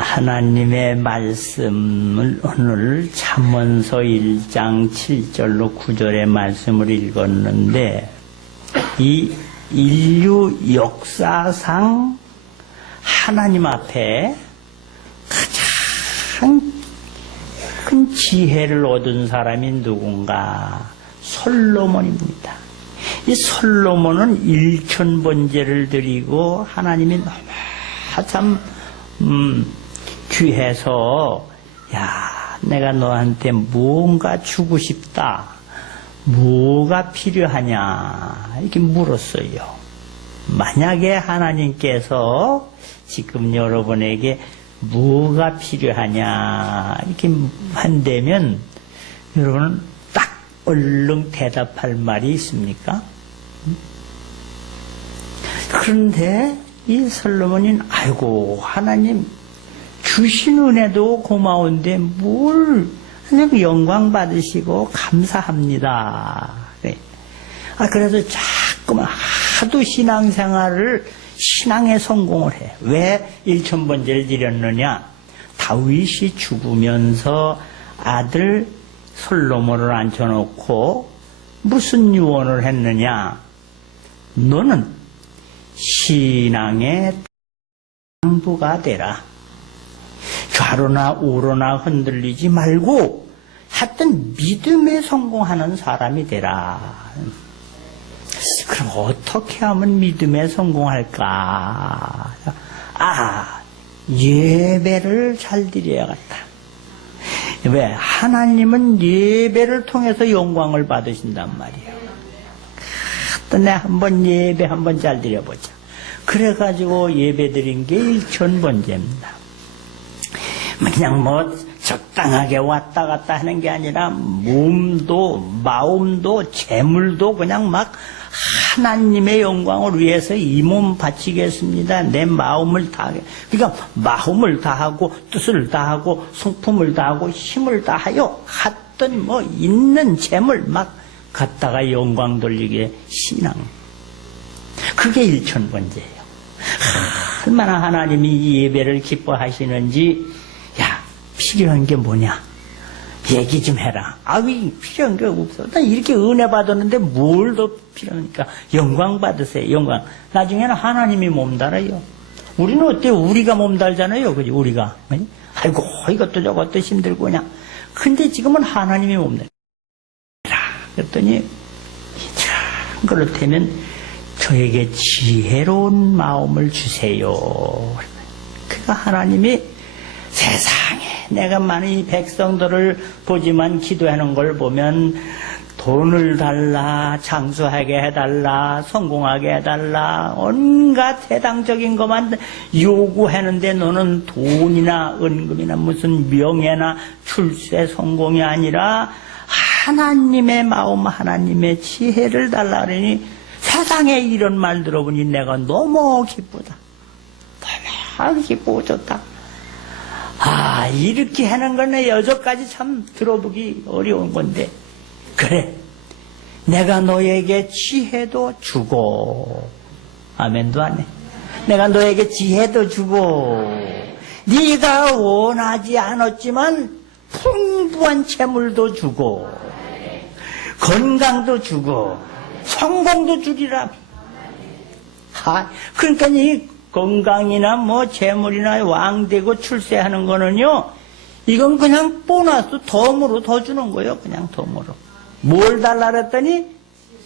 하나님의 말씀을 오늘 잠언서 1장 7절로 9절의 말씀을 읽었는데, 이 인류 역사상 하나님 앞에 가장 큰 지혜를 얻은 사람이 누군가? 솔로몬입니다. 이 솔로몬은 1000번제를 드리고 하나님이 너무 참 귀해서, 야, 내가 너한테 뭔가 주고 싶다, 뭐가 필요하냐 이렇게 물었어요. 만약에 하나님께서 지금 여러분에게 뭐가 필요하냐 이렇게 한다면 여러분은 딱 얼른 대답할 말이 있습니까? 그런데 이 솔로몬은 아이고 하나님 주신 은혜도 고마운데 뭘 하나님 영광 받으시고 감사합니다. 네. 그래서 자꾸만 하도 신앙생활을 신앙에 성공을 해. 왜 1000번제를 드렸느냐? 다윗이 죽으면서 아들 솔로몬을 앉혀놓고 무슨 유언을 했느냐? 너는 신앙의 당부가 되라. 좌로나 우로나 흔들리지 말고 하여튼 믿음에 성공하는 사람이 되라. 그럼 어떻게 하면 믿음에 성공할까? 예배를 잘 드려야겠다. 왜? 하나님은 예배를 통해서 영광을 받으신단 말이에요. 내가 한번 예배 한번 잘 드려보자. 그래가지고 예배 드린 게 1000번제입니다. 그냥 적당하게 왔다 갔다 하는 게 아니라 몸도 마음도 재물도 그냥 막 하나님의 영광을 위해서 이 몸 바치겠습니다. 내 마음을 다하게. 그러니까 마음을 다하고 뜻을 다하고 성품을 다하고 힘을 다하여 하여튼 있는 재물 막 갖다가 영광 돌리게 신앙. 그게 1000번제예요. 얼마나 하나님이 이 예배를 기뻐하시는지. 야, 필요한 게 뭐냐? 얘기 좀 해라. 필요한 게 없어. 나 이렇게 은혜 받았는데 뭘 더 필요하니까. 영광 받으세요, 영광. 나중에는 하나님이 몸달아요. 우리는 어때요? 우리가 몸달잖아요. 그지? 우리가. 아이고, 이것도 저것도 힘들고 그냥. 근데 지금은 하나님이 몸달아. 그랬더니, 그렇다면 저에게 지혜로운 마음을 주세요. 그러니까 하나님이 세상에 내가 많이 백성들을 보지만 기도하는 걸 보면 돈을 달라, 장수하게 해달라, 성공하게 해달라, 온갖 세상적인 것만 요구하는데 너는 돈이나 은금이나 무슨 명예나 출세 성공이 아니라 하나님의 마음, 하나님의 지혜를 달라 그러니 세상에 이런 말 들어보니 내가 너무 기쁘다. 너무 기쁘고 좋다. 이렇게 하는 건 여기까지 참 들어보기 어려운 건데. 그래, 내가 너에게 지혜도 주고, 아멘도 안 해. 내가 너에게 지혜도 주고, 네가 원하지 않았지만 풍부한 재물도 주고, 건강도 주고, 성공도 주리라. 그러니까 이 건강이나 재물이나 왕되고 출세하는 거는요, 이건 그냥 보너스 덤으로 더 주는 거예요. 그냥 덤으로. 뭘 달라 그랬더니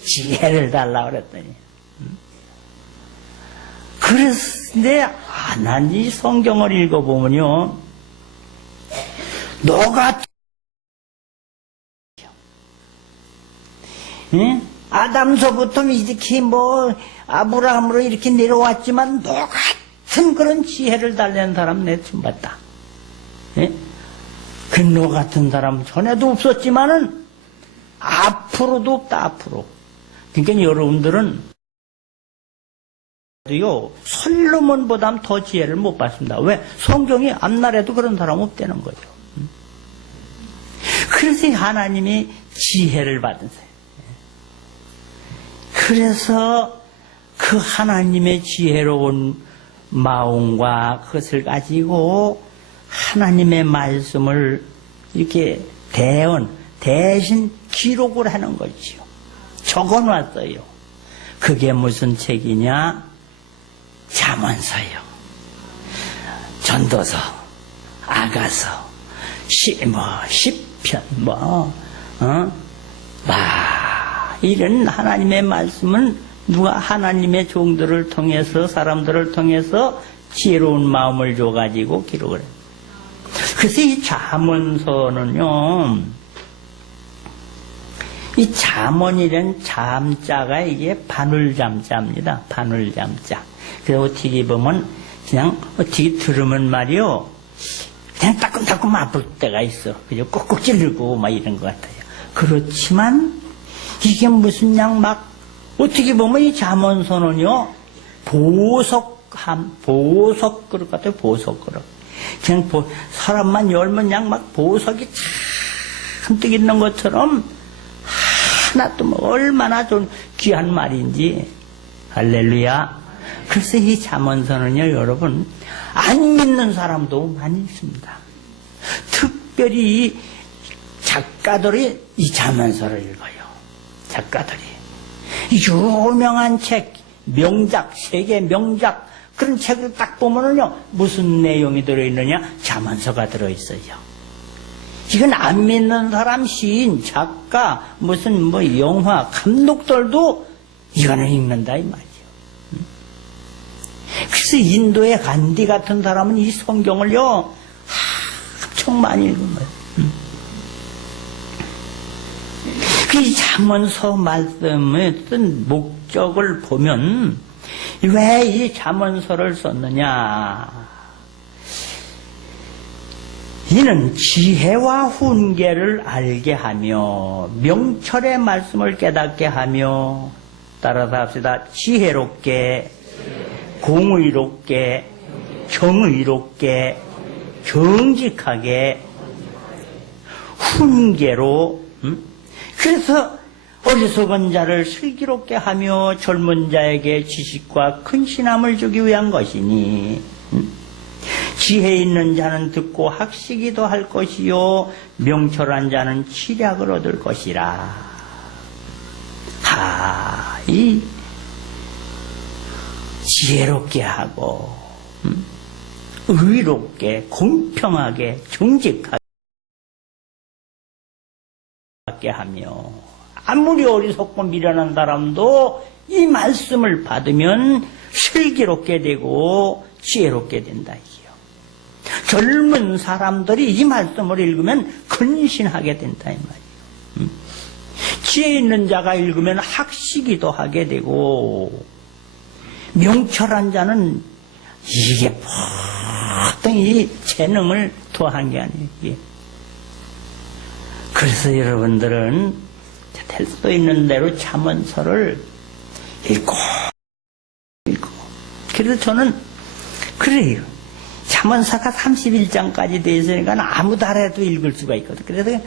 지혜를 달라 그랬더니. 그런데 난 이 성경을 읽어보면요, 너가 아담서부터 이렇게 아브라함으로 이렇게 내려왔지만 너 같은 그런 지혜를 달라는 사람 내 처음 봤다. 그 너 같은 사람 전에도 없었지만은 앞으로도 없다. 앞으로. 그러니까 여러분들은 솔로몬보다 더 지혜를 못 받습니다. 왜? 성경이 앞날에도 그런 사람 없다는 거죠. 그래서 하나님이 지혜를 받은 사람. 그래서 그 하나님의 지혜로운 마음과 그것을 가지고 하나님의 말씀을 이렇게 대신 기록을 하는 거지요. 적어놨어요. 그게 무슨 책이냐? 잠언서요. 전도서, 아가서, 시편, 이런 하나님의 말씀은 누가 하나님의 종들을 통해서, 사람들을 통해서 지혜로운 마음을 줘가지고 기록을 해요. 그래서 이 잠언서는요, 이 잠언이란 잠자가 이게 바늘잠자입니다. 바늘잠자. 그래서 어떻게 보면 그냥 어떻게 들으면 말이요, 그냥 따끔따끔 아플 때가 있어. 그죠? 꼭꼭 찌르고 막 이런 것 같아요. 그렇지만 이게 무슨 양 막 어떻게 보면 이 잠언서는요, 보석 그릇 같아요. 보석 그릇. 그냥 사람만 열면 양 막 보석이 잔뜩 있는 것처럼 하나도 뭐 얼마나 좀 귀한 말인지. 할렐루야. 그래서 이 잠언서는요, 여러분, 안 믿는 사람도 많이 있습니다. 특별히 이 작가들이 이 잠언서를 읽어요. 작가들이. 유명한 책, 명작, 세계 명작, 그런 책을 딱 보면은요, 무슨 내용이 들어있느냐? 잠언서가 들어있어요. 이건 안 믿는 사람, 시인, 작가, 무슨 영화, 감독들도 이거는 읽는다, 이 말이에요. 그래서 인도의 간디 같은 사람은 이 성경을요, 엄청 많이 읽은 거예요. 이 잠언서 말씀의 어떤 목적을 보면, 왜 이 잠언서를 썼느냐? 이는 지혜와 훈계를 알게 하며 명철의 말씀을 깨닫게 하며, 따라서 합시다. 지혜롭게, 공의롭게, 정의롭게, 정직하게, 훈계로, 그래서 어리석은 자를 슬기롭게 하며 젊은 자에게 지식과 근신함을 주기 위한 것이니, 지혜 있는 자는 듣고 학시기도 할 것이요 명철한 자는 치략을 얻을 것이라. 이 지혜롭게 하고 의롭게, 공평하게, 정직하게 하며, 아무리 어리석고 미련한 사람도 이 말씀을 받으면 슬기롭게 되고 지혜롭게 된다. 젊은 사람들이 이 말씀을 읽으면 근신하게 된다, 이 말이에요. 지혜 있는 자가 읽으면 학시기도 하게 되고, 명철한 자는 이게 보통 이 재능을 더한 게 아니에요. 그래서 여러분들은 될 수 있는 대로 잠언서를 읽고. 그래서 저는 그래요. 잠언서가 31장까지 되어 있으니까 아무 달에도 읽을 수가 있거든. 그래서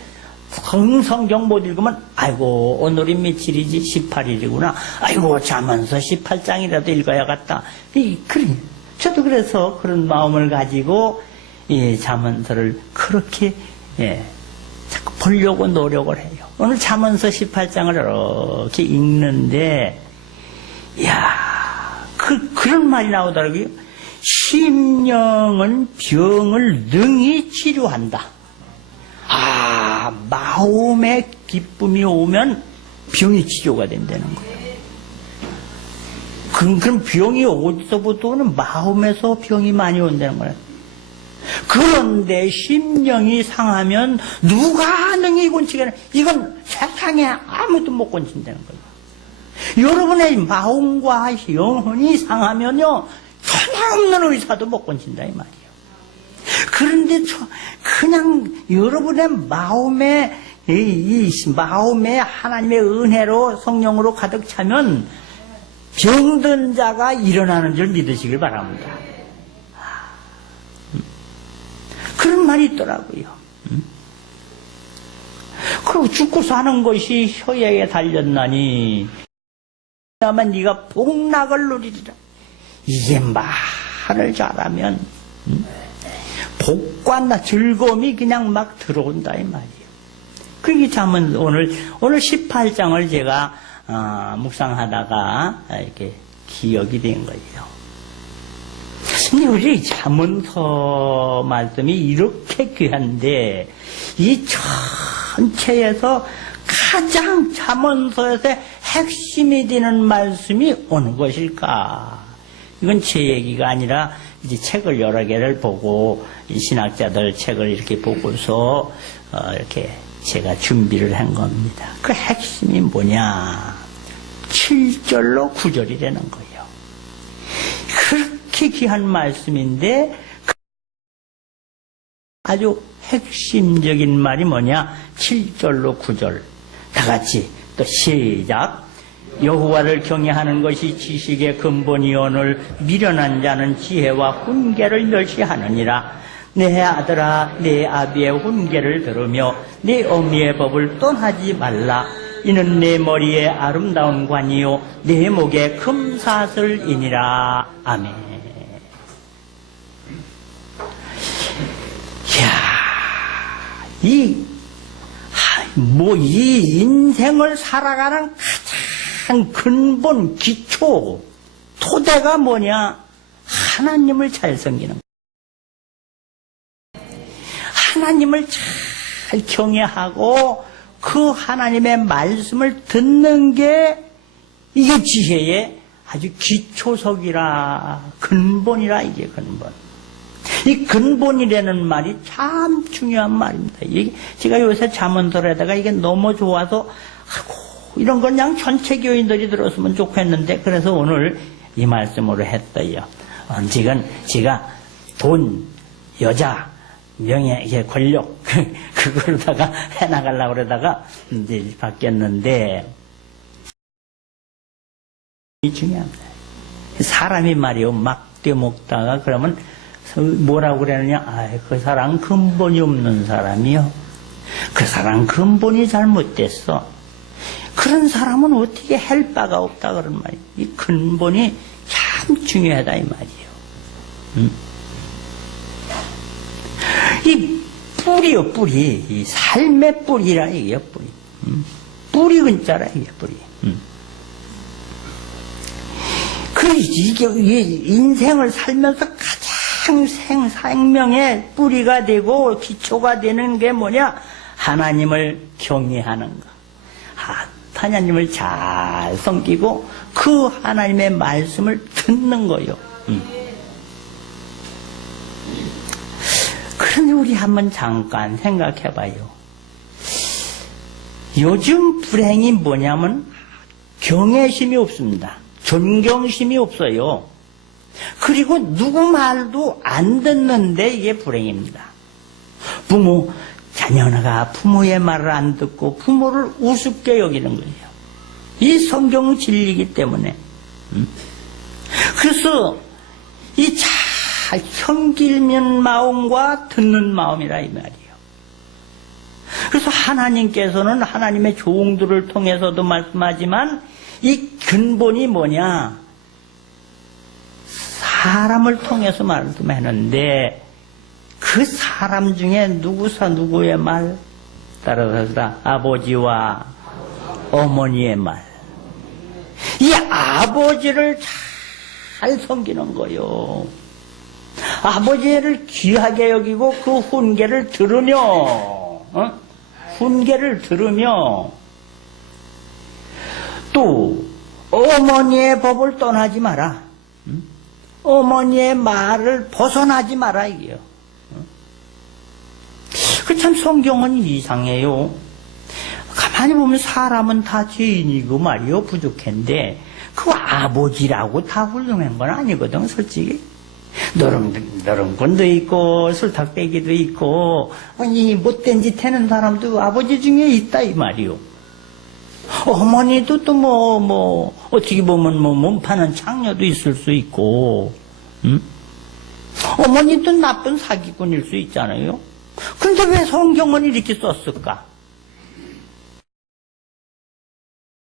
성경 못 읽으면, 아이고, 오늘이 며칠이지? 18일이구나. 아이고, 잠언서 18장이라도 읽어야겠다. 그래. 저도 그래서 그런 마음을 가지고, 잠언서를 그렇게, 자꾸 보려고 노력을 해요. 오늘 잠언서 18장을 이렇게 읽는데, 그런 말이 나오더라고요. 심령은 병을 능히 치료한다. 마음의 기쁨이 오면 병이 치료가 된다는 거예요. 그럼 병이 어디서부터 오는? 마음에서 병이 많이 온다는 거예요. 그런데 심령이 상하면 누가 능히 고치겠나? 이건 세상에 아무도 못 고친다는 거예요. 여러분의 마음과 영혼이 상하면요, 하나없는 의사도 못 고친다, 이 말이에요. 그런데 그냥 여러분의 마음에, 마음에 하나님의 은혜로, 성령으로 가득 차면 병든 자가 일어나는 줄 믿으시길 바랍니다. 그런 말이 있더라고요. 그리고 죽고 사는 것이 혀에 달렸나니 다만 네가 복락을 누리리라. 이게 말을 잘하면 복과 즐거움이 그냥 막 들어온다 이 말이에요. 그게 잠은 오늘 18장을 제가 묵상하다가 이렇게 기억이 된 거예요. 근데 우리 잠언서 말씀이 이렇게 귀한데 이 전체에서 가장 잠언서에서 핵심이 되는 말씀이 어느 것일까? 이건 제 얘기가 아니라 이제 책을 여러 개를 보고 이 신학자들 책을 이렇게 보고서 이렇게 제가 준비를 한 겁니다. 그 핵심이 뭐냐? 7절로 9절이 되는 거예요. 그렇게 귀한 말씀인데 아주 핵심적인 말이 뭐냐? 7절로 9절 다 같이 또 시작. 여호와를 경외하는 것이 지식의 근본이오늘 미련한 자는 지혜와 훈계를 멸시하느니라. 내 아들아 내 아비의 훈계를 들으며 내 어미의 법을 떠나지 말라. 이는 내 머리에 아름다운 관이요 내 목에 금사슬이니라. 아멘. 이 인생을 살아가는 가장 근본 기초 토대가 뭐냐? 하나님을 잘 섬기는 거예요. 하나님을 잘 경외하고 그 하나님의 말씀을 듣는 게 이게 지혜의 아주 기초석이라 근본이라. 이게 근본. 이 근본이라는 말이 참 중요한 말입니다. 이게 제가 요새 잠언서에다가 이게 너무 좋아서 이런 건 그냥 전체 교인들이 들었으면 좋겠는데 그래서 오늘 이 말씀으로 했어요. 지금 제가 돈, 여자, 명예, 권력 그거로다가 해나가려고 그러다가 이제 바뀌었는데 이 중요합니다. 사람이 말이요 막 뛰어먹다가 그러면 뭐라고 그러느냐? 그 사람 근본이 없는 사람이요. 그 사람 근본이 잘못됐어. 그런 사람은 어떻게 할 바가 없다 그런 말이에요. 이 근본이 참 중요하다 이 말이에요. 이 뿌리요 뿌리. 이 삶의 뿌리라 이게 뿌리. 뿌리 근자라 이게 뿌리. 이게 인생을 살면서 가장 생명의 뿌리가 되고 기초가 되는 게 뭐냐? 하나님을 경외하는 것. 하나님을 잘 섬기고 그 하나님의 말씀을 듣는 거요. 그런데 우리 한번 잠깐 생각해 봐요. 요즘 불행이 뭐냐면 경외심이 없습니다. 존경심이 없어요. 그리고 누구 말도 안 듣는데 이게 불행입니다. 자녀가 부모의 말을 안 듣고 부모를 우습게 여기는 거예요. 이 성경 진리이기 때문에. 그래서 이 잘 섬기는 마음과 듣는 마음이라 이 말이에요. 그래서 하나님께서는 하나님의 종들을 통해서도 말씀하지만 이 근본이 뭐냐? 사람을 통해서 말씀하는데 그 사람 중에 누구의 말? 따라서 아버지와 어머니의 말. 이 아버지를 잘 섬기는 거요. 아버지를 귀하게 여기고 그 훈계를 들으며, 훈계를 들으며, 또 어머니의 법을 떠나지 마라. 어머니의 말을 벗어나지 마라 이게요. 그 참 성경은 이상해요. 가만히 보면 사람은 다 죄인이고 말이요 부족한데 그 아버지라고 다 훌륭한 건 아니거든 솔직히. 너른건도 있고 술탁배기도 있고 이 못된 짓 하는 사람도 아버지 중에 있다 이 말이요. 어머니도 또 어떻게 보면 몸 파는 창녀도 있을 수 있고, 어머니도 나쁜 사기꾼일 수 있잖아요. 근데 왜 성경은 이렇게 썼을까?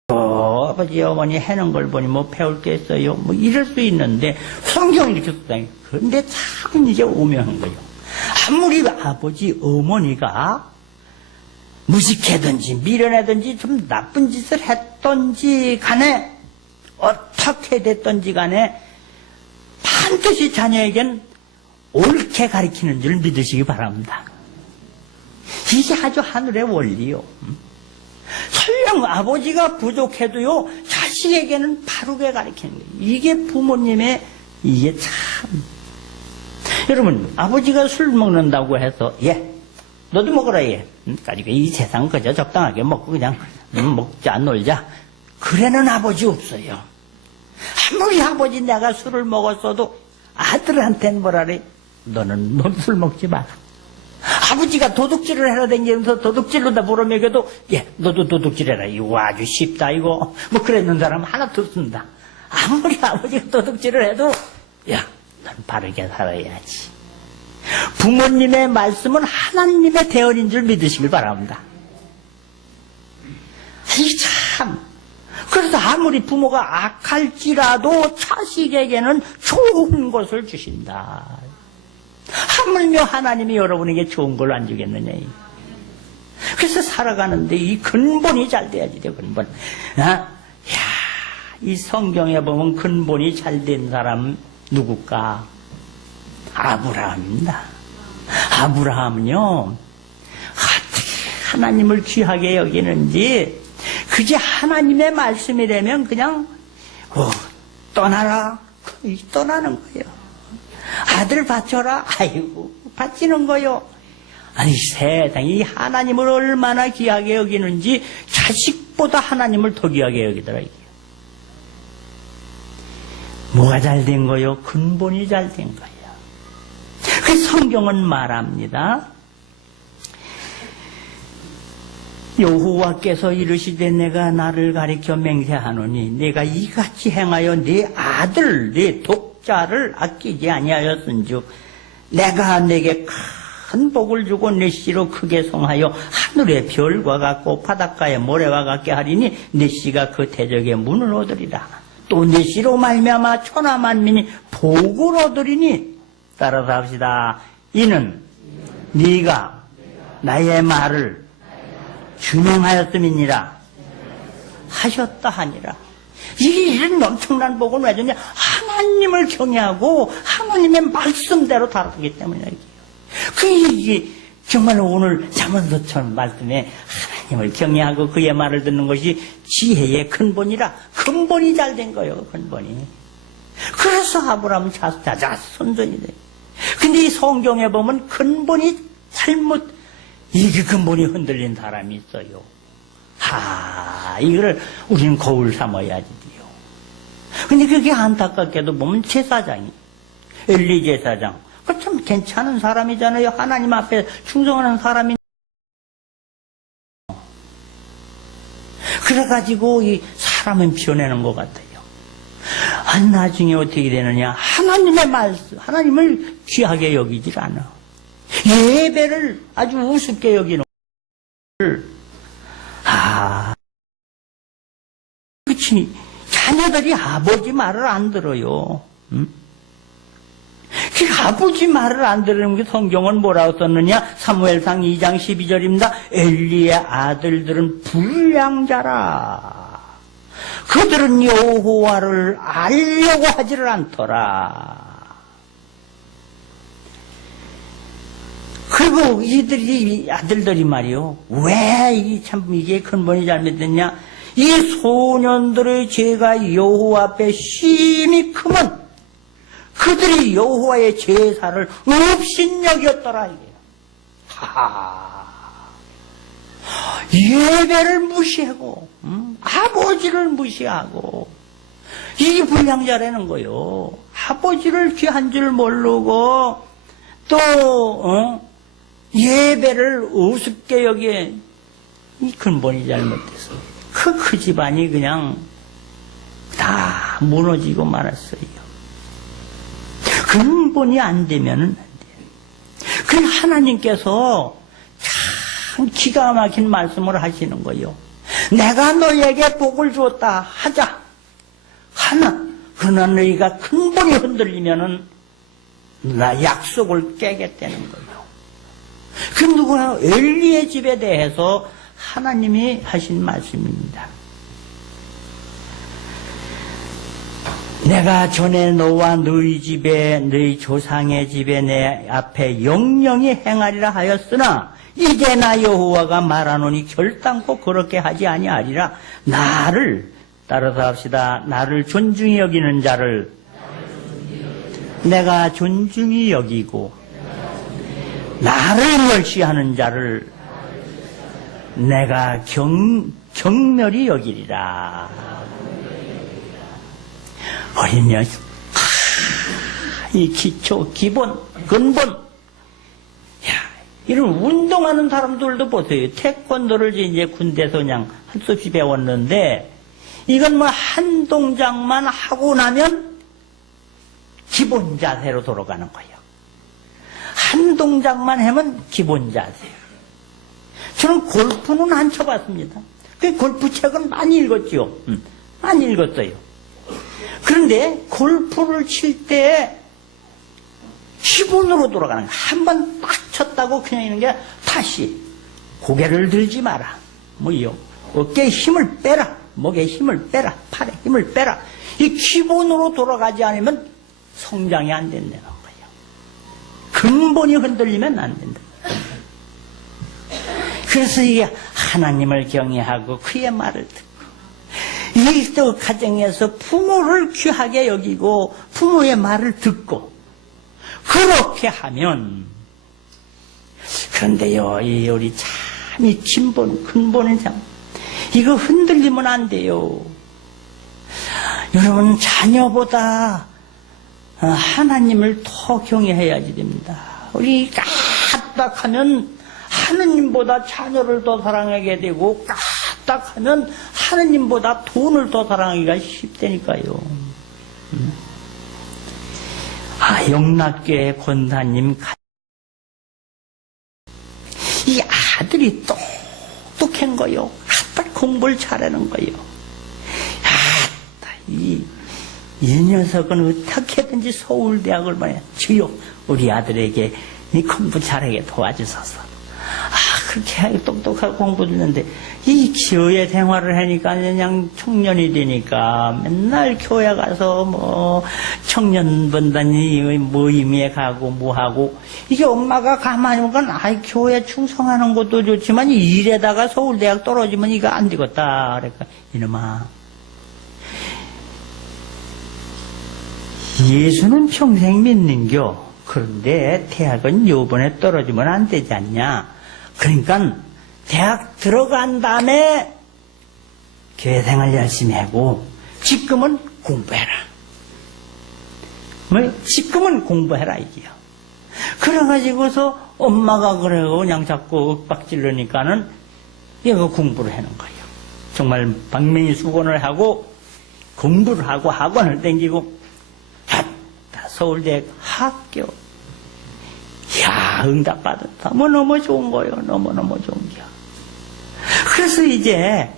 아버지, 어머니 하는 걸 보니 배울 게 있어요. 이럴 수 있는데, 성경이 이렇게 썼다니. 그런데 참 이제 오명한 거예요. 아무리 아버지, 어머니가 무식하든지 미련하든지 좀 나쁜 짓을 했던지 간에 어떻게 됐던지 간에 반드시 자녀에겐 옳게 가르치는 줄 믿으시기 바랍니다. 이게 아주 하늘의 원리요. 설령 아버지가 부족해도요, 자식에게는 바르게 가르치는 거예요. 이게 부모님의, 이게 참. 여러분, 아버지가 술 먹는다고 해서, 너도 먹어라, 가지고 이 세상 그저 적당하게 먹고 그냥, 먹자, 놀자. 그래는 아버지 없어요. 아무리 아버지 내가 술을 먹었어도 아들한테는 뭐라래? 너는 술 먹지 마라. 아버지가 도둑질을 해라 다니면서 도둑질로 다 물어먹여도 너도 도둑질해라. 이거 아주 쉽다 이거. 뭐 그랬는 사람 하나도 없습니다. 아무리 아버지가 도둑질을 해도 넌 바르게 살아야지. 부모님의 말씀은 하나님의 대언인 줄 믿으시길 바랍니다. 이 참. 그래서 아무리 부모가 악할지라도 자식에게는 좋은 것을 주신다. 하물며 하나님이 여러분에게 좋은 걸 안 주겠느냐. 그래서 살아가는데 이 근본이 잘 돼야지 돼, 근본. 이 성경에 보면 근본이 잘 된 사람 누굴까? 아브라함입니다. 아브라함은요, 하나님을 귀하게 여기는지, 그게 하나님의 말씀이라면 그냥, 떠나라. 떠나는 거예요. 아들 바쳐라. 아이고, 바치는 거요. 아니, 세상이 하나님을 얼마나 귀하게 여기는지 자식보다 하나님을 더 귀하게 여기더라, 이게. 뭐가 잘 된 거요? 근본이 잘 된 거예요. 그 성경은 말합니다. 여호와께서 이르시되 내가 나를 가리켜 맹세하노니 내가 이같이 행하여 네 아들 네 독자를 아끼지 아니하였은즉 내가 내게 큰 복을 주고 내 씨로 크게 성하여 하늘의 별과 같고 바닷가의 모래와 같게 하리니 내 씨가 그 대적의 문을 얻으리라. 또 내 씨로 말미암아 천하 만민이 복을 얻으리니. 따라서 합시다. 이는 네가 나의 말을 준행하였음이니라 하셨다 하니라. 이런 엄청난 복은 왜 주냐? 하나님을 경외하고 하나님의 말씀대로 다루기 때문이라. 이게 정말 오늘 잠언서처럼 말씀에 하나님을 경외하고 그의 말을 듣는 것이 지혜의 근본이라. 근본이 잘 된 거예요, 근본이. 그래서 아브라함은 자손전이 돼. 근데 이 성경에 보면 근본이 이게 근본이 흔들린 사람이 있어요. 이거를 우리는 거울 삼아야지요. 근데 그게 안타깝게도 보면 제사장이, 엘리 제사장, 그 참 괜찮은 사람이잖아요. 하나님 앞에 충성하는 사람이. 그래가지고 이 사람은 피워내는 것 같아요. 나중에 어떻게 되느냐? 하나님의 말씀, 하나님을 귀하게 여기질 않아. 예배를 아주 우습게 여기는 그치. 자녀들이 아버지 말을 안 들어요. 응? 그 아버지 말을 안 들으는 게 성경은 뭐라고 썼느냐? 사무엘상 2장 12절입니다. 엘리의 아들들은 불량자라. 그들은 여호와를 알려고 하지를 않더라. 그리고 이들이 아들들이 말이요. 왜 이게 근본이 잘못됐냐? 이 소년들의 죄가 여호와 앞에 심히 크면 그들이 여호와의 제사를 업신여겼더라 이게요. 예배를 무시하고 아버지를 무시하고 이게 불량자라는 거요. 아버지를 귀한 줄 모르고 또 예배를 우습게 여기에 이 근본이 잘못돼서 그 집안이 그냥 다 무너지고 말았어요. 근본이 안 되면은 안 돼요. 그 하나님께서 참 기가 막힌 말씀을 하시는 거예요. 내가 너에게 복을 주었다 하자. 그러나 너희가 근본이 흔들리면은 나 약속을 깨겠다는 거예요. 그 누구나 엘리의 집에 대해서 하나님이 하신 말씀입니다. 내가 전에 너와 너희 집에 너희 조상의 집에 내 앞에 영영히 행하리라 하였으나 이제 나 여호와가 말하노니 결단코 그렇게 하지 아니하리라. 나를 따라서 합시다. 나를 존중히 여기는 자를 내가 존중히 여기고 나를 멸시하는 자를 내가 경멸히 여기리라. 어린 녀석, 이 기초, 기본, 근본. 야, 이런 운동하는 사람들도 보세요. 태권도를 이제 군대에서 그냥 할 수 없이 배웠는데, 이건 뭐 한 동작만 하고 나면 기본 자세로 돌아가는 거예요. 한 동작만 하면 기본 자세. 저는 골프는 안 쳐봤습니다. 그 골프 책은 많이 읽었지요. 많이 읽었어요. 그런데 골프를 칠 때 기본으로 돌아가는 거야. 한 번 딱 쳤다고 그냥 있는 게 다시 고개를 들지 마라. 뭐요? 어깨에 힘을 빼라. 목에 힘을 빼라. 팔에 힘을 빼라. 이 기본으로 돌아가지 않으면 성장이 안 된다는 거예요. 근본이 흔들리면 안 된다. 그래서 이게 하나님을 경외하고 그의 말을 듣고 이 또 가정에서 부모를 귀하게 여기고 부모의 말을 듣고 그렇게 하면 그런데요 이 우리 참 이 근본은 참 이거 흔들리면 안 돼요. 여러분 자녀보다 하나님을 더 경외해야지 됩니다. 우리 까딱하면 하느님보다 자녀를 더 사랑하게 되고 까딱하면 하느님보다 돈을 더 사랑하기가 쉽다니까요. 영락교회 권사님 이 아들이 똑똑한 거요. 공부를 잘하는 거요. 이 녀석은 어떻게든지 서울대학을 말해 주요 우리 아들에게 이 공부 잘하게 도와주소서. 그렇게 똑똑하게 공부를 했는데 이 교회 생활을 하니까 그냥 청년이 되니까 맨날 교회 가서 뭐 청년분단이 모임에 가고 뭐하고 이게 엄마가 가만히 보니까 교회 충성하는 것도 좋지만 일에다가 서울대학 떨어지면 이거 안 되겠다. 그러니까 이놈아 예수는 평생 믿는겨. 그런데 대학은 요번에 떨어지면 안 되지 않냐. 그러니까 대학 들어간 다음에 교회 생활 열심히 하고 지금은 공부해라. 지금은 공부해라 이게요. 그래가지고서 엄마가 그래고 그냥 자꾸 윽박질르니까는 얘가 공부를 하는 거예요. 정말 방맹이 수건을 하고 공부를 하고 학원을 다니고 서울대 학교 응답받았다. 너무 좋은 거예요. 너무너무 좋은 거야. 그래서 이제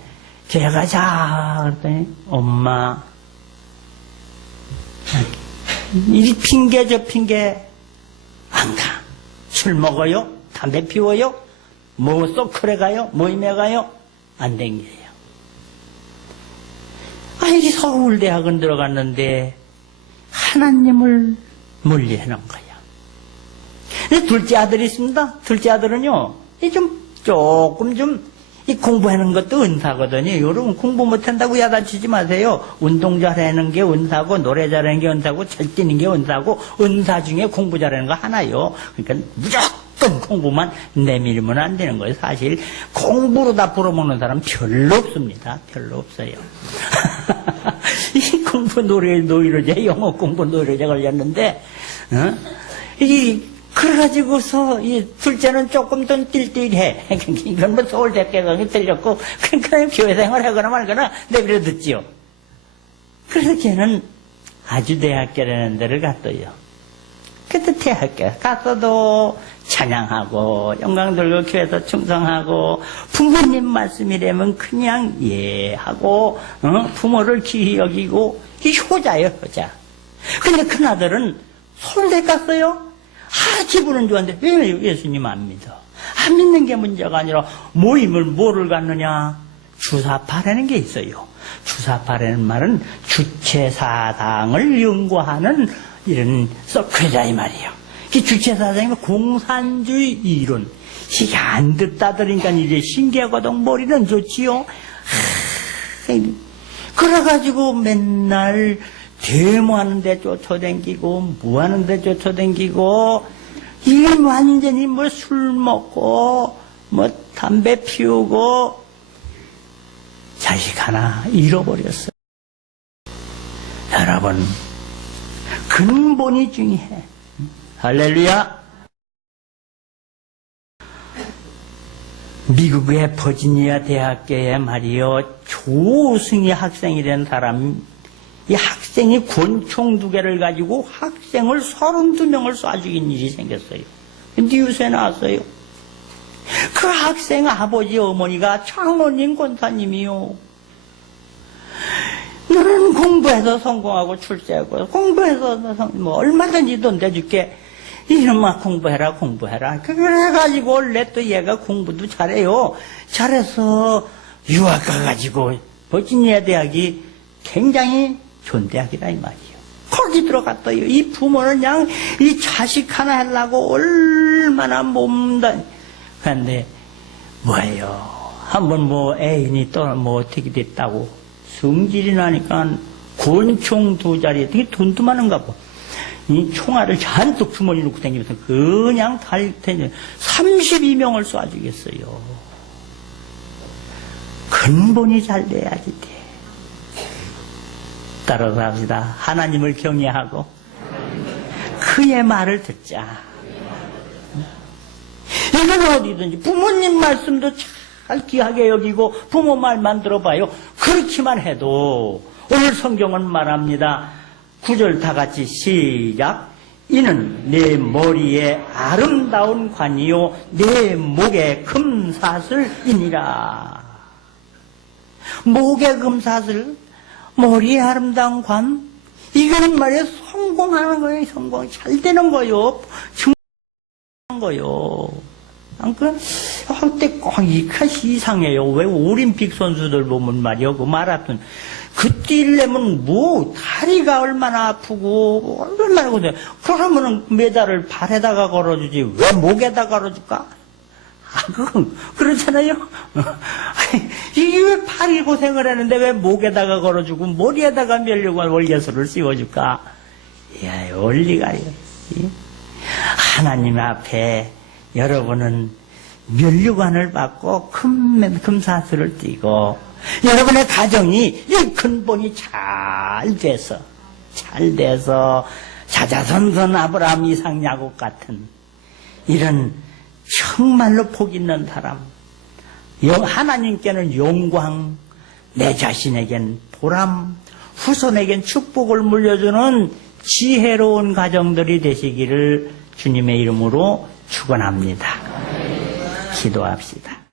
제가 그랬더니 엄마 이 핑계 저 핑계 안 가. 술 먹어요? 담배 피워요? 뭐 소클에 가요? 모임에 가요? 안 댕겨요. 이 서울대학은 들어갔는데 하나님을 멀리하는 거야. 둘째 아들이 있습니다. 둘째 아들은요, 조금 공부하는 것도 은사거든요. 여러분 공부 못한다고 야단치지 마세요. 운동 잘하는 게 은사고, 노래 잘하는 게 은사고, 잘 뛰는 게 은사고, 은사 중에 공부 잘하는 거 하나요. 그러니까 무조건 공부만 내밀면 안 되는 거예요. 사실 공부로 다 벌어먹는 사람 별로 없습니다. 별로 없어요. 이 공부 노이로제, 영어 공부 노이로제 걸렸는데, 그래가지고서, 이 둘째는 조금 더 띨띨해. 이건 뭐 서울대학교 가기 틀렸고, 그러니까 교회 생활 하거나 말거나 내버려 듣지요. 그래서 걔는 아주 대학교라는 데를 갔어요. 그때 대학교 가서도 찬양하고, 영광 돌고 교회에서 충성하고, 부모님 말씀이라면 그냥 하고, 부모를 귀히 여기고, 이 효자예요, 효자. 근데 큰아들은 서울대 갔어요. 기분은 좋았는데 왜 예수님 안 믿어? 안 믿는 게 문제가 아니라 모임을 뭐를 갖느냐? 주사파라는 게 있어요. 주사파라는 말은 주체사상을 연구하는 이런 서클이다 이 말이에요. 이 주체사상이면 공산주의 이론. 이게 안 듣다들으니까 이제 신기하거든. 머리는 좋지요. 그래가지고 맨날 데모하는 데 쫓아다니고 뭐하는 데 쫓아다니고 이 완전히 뭐 술 먹고 뭐 담배 피우고 자식 하나 잃어버렸어요. 여러분 근본이 중요해. 할렐루야. 미국의 버지니아 대학교에 말이요 조승희 학생이 된 사람, 이 학생이 권총 2개를 가지고 학생을 32명을 쏴 죽인 일이 생겼어요. 뉴스에 나왔어요. 그 학생 아버지 어머니가 장로님 권사님이요. 너는 공부해서 성공하고 출세하고 공부해서 뭐 얼마든지 돈 대줄게. 이놈아 공부해라. 그래가지고 원래 또 얘가 공부도 잘해요. 잘해서 유학 가가지고 버지니아 대학이 굉장히 좋은 대학이다 이 말이에요. 거기 들어갔어요. 이 부모는 그냥 이 자식 하나 하려고 얼마나 몸다. 그런데 뭐예요? 한번 뭐 애인이 또 뭐 어떻게 됐다고 성질이 나니까 권총 2자리 되게 돈도 많은가 봐. 이 총알을 잔뜩 주머니 넣고 다니면서 그냥 달테니 32명을 쏴 주겠어요. 근본이 잘 돼야지 돼. 따라서 합시다. 하나님을 경외하고 그의 말을 듣자. 이건 어디든지 부모님 말씀도 잘 귀하게 여기고 부모 말만 들어봐요. 그렇게만 해도 오늘 성경은 말합니다. 9절 다 같이 시작. 이는 내 머리에 아름다운 관이요 내 목에 금사슬이니라. 목에 금사슬, 머리에 아름다운 관. 이거는 말이야 성공하는 거예요. 성공 잘 되는 거요. 증명하는 거요. 그 한때 꼭 이상해요. 왜 올림픽 선수들 보면 말이요 그 마라톤 그 뛰려면 뭐 다리가 얼마나 아프고 얼마나 그래. 그러면은 메달을 발에다가 걸어주지 왜 목에다 걸어줄까? 그건 그렇잖아요. 이게 왜 팔이 고생을 하는데 왜 목에다가 걸어주고 머리에다가 면류관 월계수를 씌워줄까? 야, 원리가요. 하나님 앞에 여러분은 면류관을 받고 금사슬을 띠고 여러분의 가정이 이 근본이 잘 돼서 자자손손 아브라함 이삭 야곱 같은 이런 정말로 복 있는 사람, 하나님께는 영광, 내 자신에겐 보람, 후손에겐 축복을 물려주는 지혜로운 가정들이 되시기를 주님의 이름으로 축원합니다. 기도합시다.